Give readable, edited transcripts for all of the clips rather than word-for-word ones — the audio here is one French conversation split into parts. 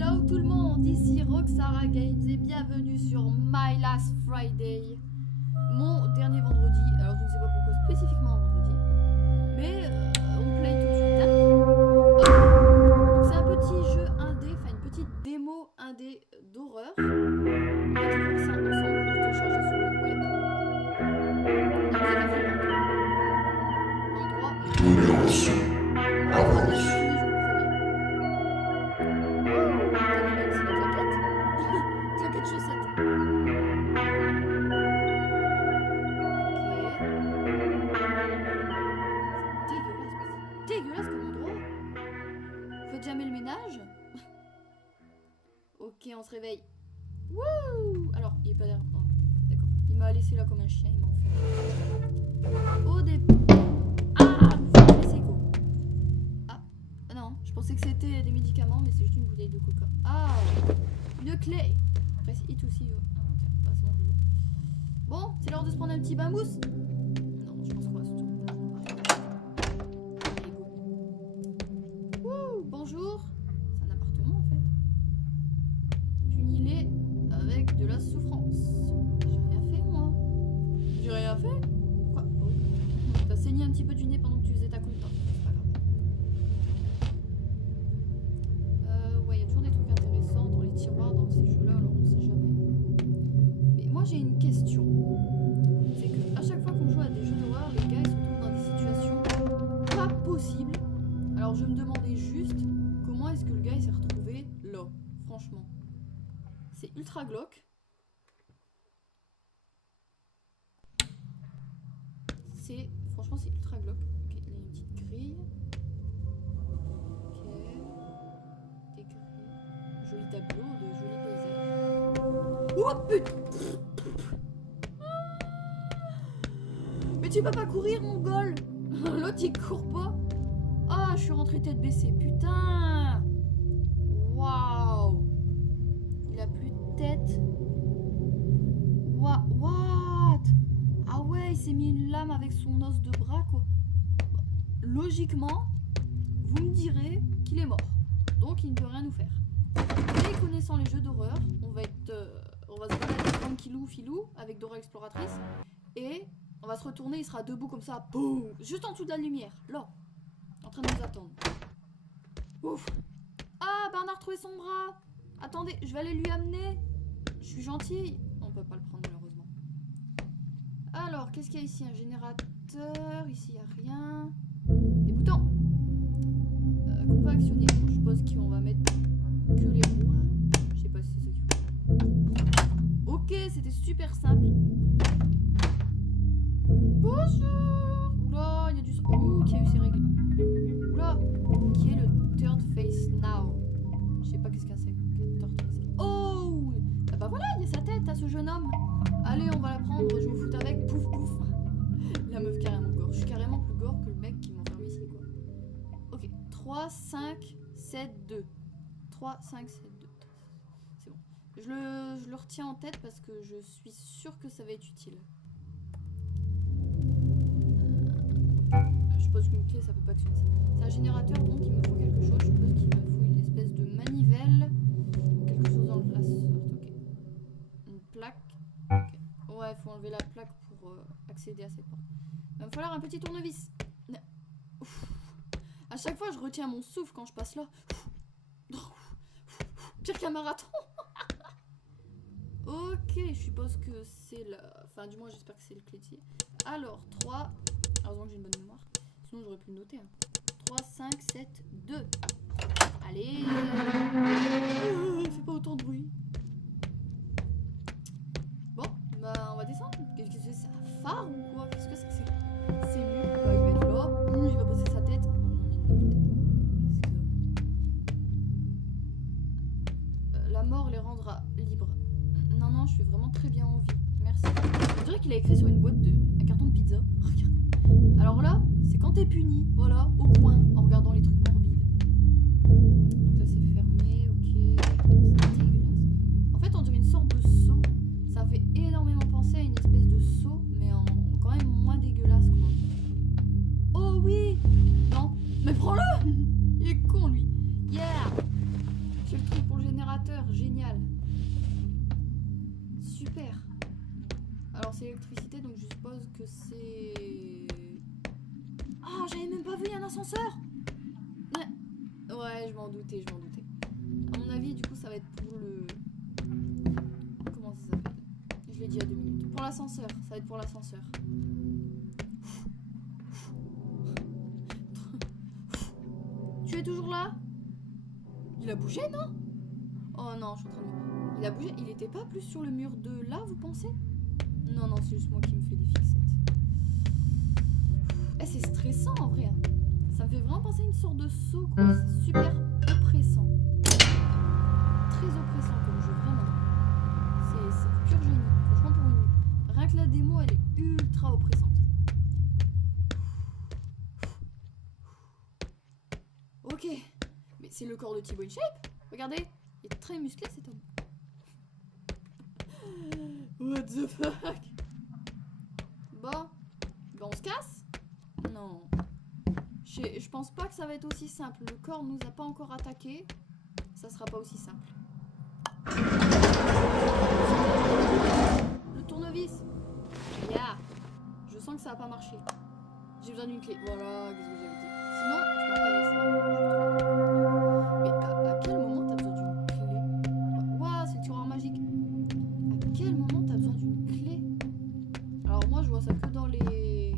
Hello tout le monde, ici Roxara Games et bienvenue sur My Last Friday, mon dernier vendredi. Alors je ne sais pas pourquoi spécifiquement un vendredi, mais on play tout de suite. C'est un petit jeu indé, enfin une petite démo indé d'horreur. On va découvrir ça ensemble pour le télécharger sur le web. La musique est flippante. L'endroit est... Claquette chaussette. Ok. C'est dégueulasse comme endroit. Faites jamais le ménage. Ok, on se réveille. Wouh! Alors, il est pas derrière. Oh, d'accord. Il m'a laissé là comme un chien, il m'a enfermé. Au début. Ah! C'est go. Ah, non, je pensais que c'était des médicaments, mais c'est juste une bouteille de coca. Ah! Une clé. Press it aussi. Ah, ok, bah, c'est bon, je le vois. Bon, c'est l'heure de se prendre un petit bain mousse. Non, je pense qu'on va se tourner. Allez, go. Wouh, bonjour. C'est un appartement en fait. Punilé avec de la souffrance. J'ai rien fait moi. J'ai rien fait. Pourquoi? Oh. T'as saigné un petit peu du nez pendant que tu faisais ta compta. C'est pas grave. Ouais, il y a toujours des trucs intéressants dans les tiroirs dans ces jeux-là, alors on sait jamais. Mais moi j'ai une question. C'est que à chaque fois qu'on joue à des jeux d'horreur, les gars ils se retrouvent dans des situations pas possibles. Alors je me demandais juste comment est-ce que le gars il s'est retrouvé là, franchement. C'est ultra glauque. Franchement c'est ultra glauque. Ok, là il y a une petite grille. Ok. Des grilles. Joli tableau, de jolis paysages. Oh putain! Mais tu peux pas courir mon goal! L'autre il court pas. Ah, je suis rentrée tête baissée. Putain! Waouh! Il a plus de tête. What? Ah ouais, il s'est mis une lame avec son os de bras quoi. Logiquement, vous me direz qu'il est mort. Donc il ne peut rien nous faire. Et connaissant les jeux d'horreur, on va se balader tranquillou filou avec Dora Exploratrice. Et on va se retourner, il sera debout comme ça, boum, juste en dessous de la lumière, là, en train de nous attendre. Ouf. Ah, bah on a retrouvé son bras. Attendez, je vais aller lui amener. Je suis gentille. On peut pas le prendre malheureusement. Alors, qu'est-ce qu'il y a ici? Un générateur. Ici, il n'y a rien. Des boutons. Qu'on peut actionner. Je suppose qu'on va mettre que les rouges. Je sais pas si c'est ça qu'il faut faire. Ok, c'était super simple. Bonjour. Oula, il y a du sang. Ouh, qui a eu ses règles. Oula, qui est le third face now? Je sais pas qu'est-ce que c'est. Third face. Oh, ah bah voilà, il y a sa tête à ce jeune homme. Allez, on va la prendre, je me foute avec. Pouf, pouf. La meuf carrément gore. Je suis carrément plus gore que le mec qui m'enferme ici, quoi. Ok, 3, 5, 7, 2. 3, 5, 7, 2. C'est bon. Je le retiens en tête parce que je suis sûre que ça va être utile. Je suppose qu'une clé ça peut pas actionner ça. C'est un générateur donc il me faut quelque chose. Je suppose qu'il me faut une espèce de manivelle. Quelque chose dans la sorte. Ok. Une plaque. Ok. Ouais, il faut enlever la plaque pour accéder à cette porte. Il va me falloir un petit tournevis. Ouf. À chaque fois je retiens mon souffle quand je passe là. Pire qu'un marathon. Ok, je suppose que c'est la... Enfin du moins j'espère que c'est le clé de tir. Alors 3. Heureusement que j'ai une bonne mémoire. Sinon j'aurais pu le noter. 3, 5, 7, 2. Allez. Fais pas autant de bruit. Bon, bah on va descendre. Qu'est-ce que c'est? C'est un phare ou quoi? Qu'est-ce que c'est? C'est mieux. Là, il va être là. Il va poser sa tête. La mort les rendra libres. Non, je suis vraiment très bien en vie. Merci. On dirait qu'il a écrit sur une boîte un carton de pizza. Regarde. Alors là, c'est quand t'es puni, voilà, au coin, en regardant les trucs morbides. Donc là c'est fermé, ok. C'est dégueulasse. En fait on dirait une sorte de seau. Ça fait énormément penser à une espèce de seau, mais en quand même moins dégueulasse quoi. Oh oui. Non, mais prends-le. Il est con lui. Yeah. J'ai le truc pour le générateur. générateur, génial. Super. Alors c'est l'électricité, donc je suppose que c'est... Ah, j'avais même pas vu, il y a un ascenseur. Ouais, je m'en doutais, je m'en doutais. À mon avis, du coup, ça va être pour le... Comment ça s'appelle? Je l'ai dit à 2 minutes. Pour l'ascenseur, ça va être pour l'ascenseur. Tu es toujours là? Il a bougé, non? Oh non, je suis en train de... Il a bougé, il était pas plus sur le mur de là, vous pensez? Non, non, c'est juste moi qui me fais des fixettes. Eh, c'est stressant en vrai. Ça me fait vraiment penser à une sorte de saut, quoi. C'est super oppressant. Très oppressant comme jeu, vraiment. C'est pur génie. Franchement, pour une... Rien que la démo, elle est ultra oppressante. Ok. Mais c'est le corps de Thibaut InShape. Regardez. Il est très musclé, cet homme. What the fuck? Bon. Ben on se casse? Non. Je pense pas que ça va être aussi simple. Le corps nous a pas encore attaqué. Ça sera pas aussi simple. Le tournevis. Yeah. Je sens que ça va pas marcher. J'ai besoin d'une clé. Voilà, qu'est-ce que j'avais dit. Sinon, je m'appelle. Mais à quel moment t'as besoin d'une clé? Waouh, c'est le tiroir magique. À quel moment t'as besoin d'une clé? Alors moi, je vois ça que dans les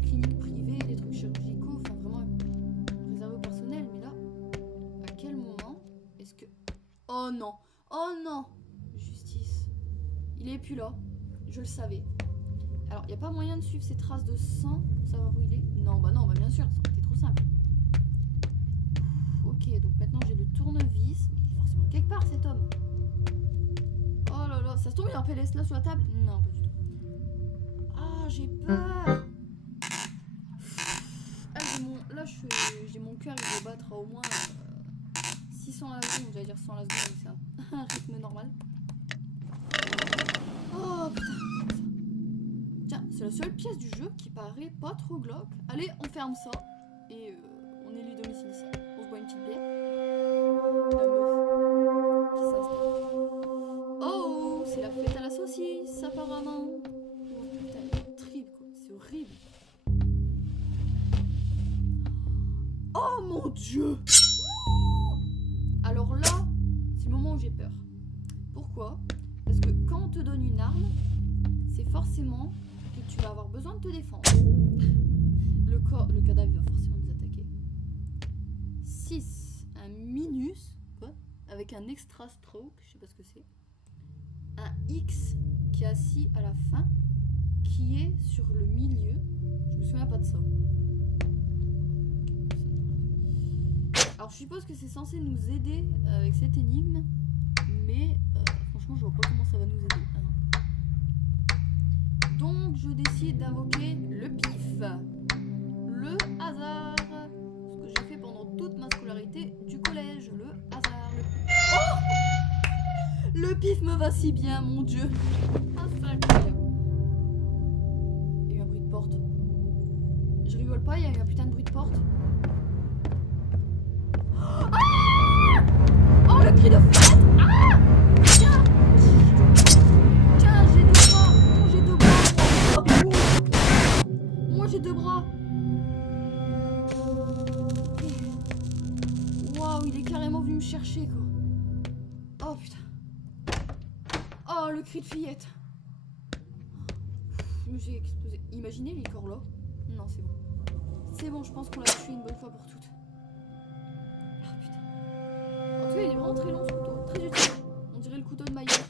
cliniques privées, les trucs chirurgicaux, enfin vraiment réservé au personnel. Mais là, à quel moment est-ce que... Oh non. Oh non. Justice. Il est plus là. Je le savais. Alors, il n'y a pas moyen de suivre ces traces de sang pour savoir où il est? Non, bah bien sûr, ça aurait été trop simple. Ok, donc maintenant j'ai le tournevis. Mais il est forcément quelque part cet homme. Oh là là, ça se tombe, il y a un PLS là sur la table? Non, pas du tout. Ah, j'ai peur. Ah, j'ai mon cœur, il va battre à au moins 600 à la seconde. J'allais dire 100 à la seconde, mais c'est un rythme normal. Oh putain. Tiens, c'est la seule pièce du jeu qui paraît pas trop glauque. Allez, on ferme ça. Et on élit domicile ici. On se boit une petite bière. La meuf qui s'installe. Oh, c'est la fête à la saucisse, apparemment. Oh putain, c'est terrible quoi. C'est horrible. Oh mon dieu. Alors là, c'est le moment où j'ai peur. Pourquoi? Parce que quand on te donne une arme, c'est forcément que tu vas avoir besoin de te défendre. Le cadavre va forcément nous attaquer. 6. Un minus, quoi, avec un extra stroke, je sais pas ce que c'est. Un X qui est assis à la fin, qui est sur le milieu. Je me souviens pas de ça. Alors je suppose que c'est censé nous aider avec cette énigme, mais franchement je vois pas comment ça va nous aider. Donc je décide d'invoquer le pif, le hasard, ce que j'ai fait pendant toute ma scolarité du collège, le hasard. Oh, le pif me va si bien, mon dieu. Ah, c'est incroyable. Il y a eu un bruit de porte. Je rigole pas, il y a eu un putain de bruit de porte. Ah, oh, le cri de fête. Ah, tiens. Tiens, j'ai deux bras. Oh, j'ai deux bras. Oh. Moi, j'ai deux bras. Waouh, il est carrément venu me chercher, quoi. Oh, putain. Oh, le cri de fillette. Je me suis explosé. Imaginez les corps là. Non, c'est bon. C'est bon, je pense qu'on l'a tué une bonne fois pour toutes. Ah, putain. En tout cas, il est vraiment très long ce couteau. Très utile. On dirait le couteau de Mayer.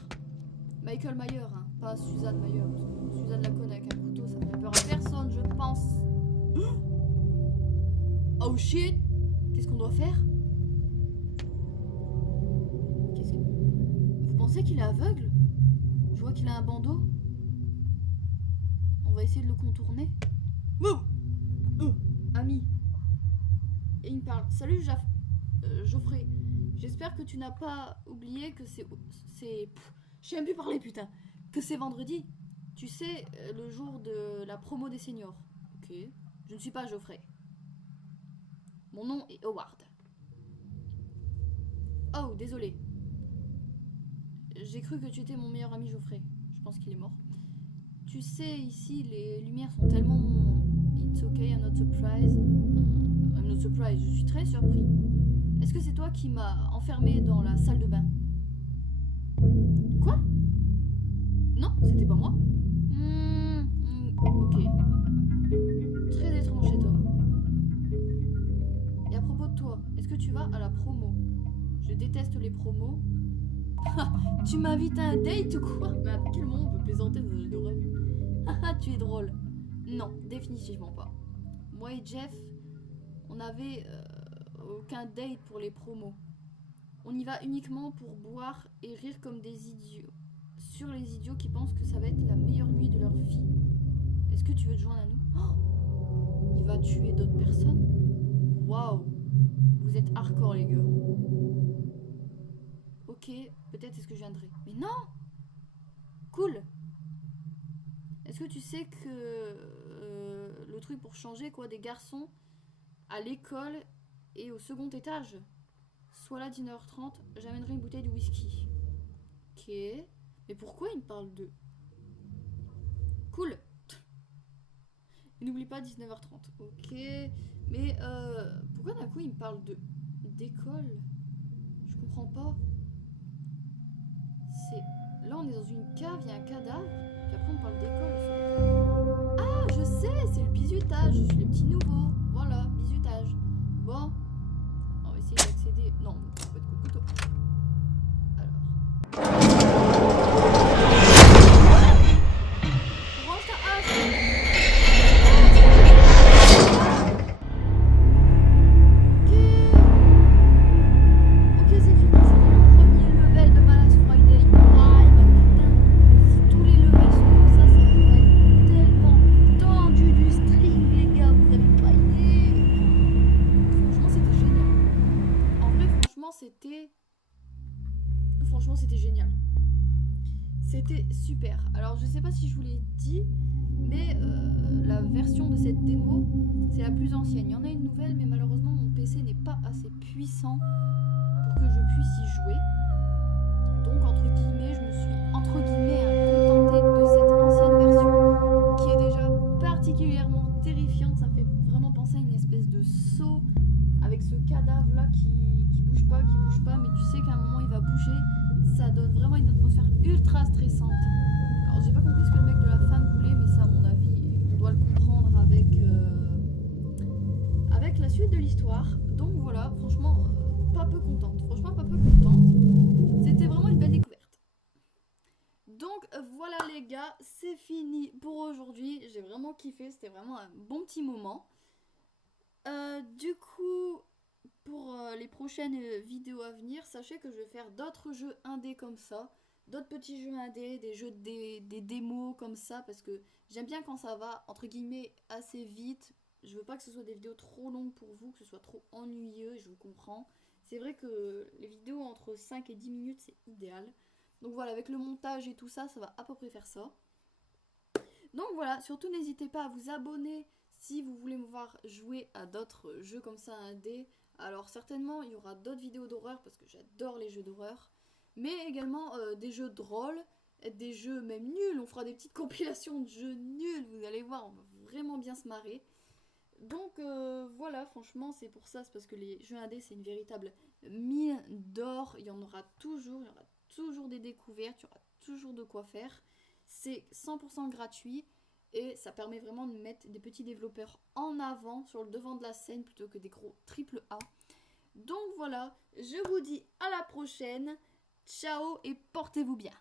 Michael Mayer, hein. Pas Suzanne Mayer. Parce que Suzanne la connaît avec un couteau, ça fait peur à personne, je pense. Oh shit. Qu'est-ce qu'on doit faire? Vous pensez qu'il est aveugle? Je vois qu'il a un bandeau. On va essayer de le contourner. Ami. Et il me parle. Salut Geoffrey. J'espère que tu n'as pas oublié que c'est... Je sais même plus parler, putain. Que c'est vendredi. Tu sais, le jour de la promo des seniors. Ok. Je ne suis pas Geoffrey. Mon nom est Howard. Oh, désolé. J'ai cru que tu étais mon meilleur ami Geoffrey. Je pense qu'il est mort. Tu sais, ici, les lumières sont tellement... It's okay, I'm not surprised. I'm not surprised, je suis très surpris. Est-ce que c'est toi qui m'as enfermé dans la salle de bain? Quoi? Non, c'était pas moi. Ok. Très étrange cet homme. Et à propos de toi, est-ce que tu vas à la promo? Je déteste les promos. Tu m'invites à un date ou quoi? Mais à quel moment on peut plaisanter dans un jeu d'horreur? Haha, tu es drôle. Non, définitivement pas. Moi et Jeff, on n'avait aucun date pour les promos. On y va uniquement pour boire et rire comme des idiots. Sur les idiots qui pensent que ça va être la meilleure nuit de leur vie. Est-ce que tu veux te joindre à nous? Oh, il va tuer d'autres personnes? Waouh! Vous êtes hardcore les gars. Ok, peut-être est-ce que je viendrai. Mais non! Cool! Est-ce que tu sais que le truc pour changer quoi des garçons à l'école et au second étage? Soit là 19h30, j'amènerai une bouteille de whisky. Ok. Mais pourquoi il me parle de... Cool. Et n'oublie pas 19h30. Ok. Mais pourquoi d'un coup il me parle de d'école? Je comprends pas. C'est... Là on est dans une cave, il y a un cadavre. Puis après on parle d'école. Ah je sais, c'est le bizutage. Je suis le petit nouveau. Voilà, bizutage. Bon. On va essayer d'accéder. Non, ça peut être coup de couteau. Range ta hache. Ok, c'est fini. C'était le premier level de Malas Friday. Waouh, putain. Si tous les levels sont comme ça pourrait être tellement tendu du string, les gars. Vous avez pas idée. Franchement, c'était génial. En vrai, franchement, c'était génial. C'était super. Alors, je sais pas si je vous l'ai dit, mais la version de cette démo, c'est la plus ancienne. Il y en a une nouvelle, mais malheureusement, mon PC n'est pas assez puissant pour que je puisse y jouer. Donc, entre guillemets, je me suis, entre guillemets, contentée de cette ancienne version qui est déjà particulièrement terrifiante. Ça me fait vraiment penser à une espèce de saut avec ce cadavre-là qui bouge pas, mais tu sais qu'à un moment, il va bouger. Ça donne vraiment une atmosphère ultra stressante. Alors j'ai pas compris ce que le mec de la femme voulait, mais ça à mon avis, on doit le comprendre avec la suite de l'histoire. Donc voilà, franchement, pas peu contente. C'était vraiment une belle découverte. Donc voilà les gars, c'est fini pour aujourd'hui. J'ai vraiment kiffé, c'était vraiment un bon petit moment. Du coup... Pour les prochaines vidéos à venir, sachez que je vais faire d'autres jeux indés comme ça, d'autres petits jeux indés, des démos comme ça, parce que j'aime bien quand ça va, entre guillemets, assez vite. Je veux pas que ce soit des vidéos trop longues pour vous, que ce soit trop ennuyeux, je vous comprends. C'est vrai que les vidéos entre 5 et 10 minutes, c'est idéal. Donc voilà, avec le montage et tout ça, ça va à peu près faire ça. Donc voilà, surtout n'hésitez pas à vous abonner si vous voulez me voir jouer à d'autres jeux comme ça indés. Alors certainement il y aura d'autres vidéos d'horreur parce que j'adore les jeux d'horreur, mais également des jeux drôles, des jeux même nuls. On fera des petites compilations de jeux nuls, vous allez voir, on va vraiment bien se marrer. Donc voilà, franchement c'est pour ça, c'est parce que les jeux indés c'est une véritable mine d'or. Il y en aura toujours, des découvertes, il y aura toujours de quoi faire. C'est 100% gratuit. Et ça permet vraiment de mettre des petits développeurs en avant sur le devant de la scène plutôt que des gros triple A. Donc voilà, je vous dis à la prochaine. Ciao et portez-vous bien.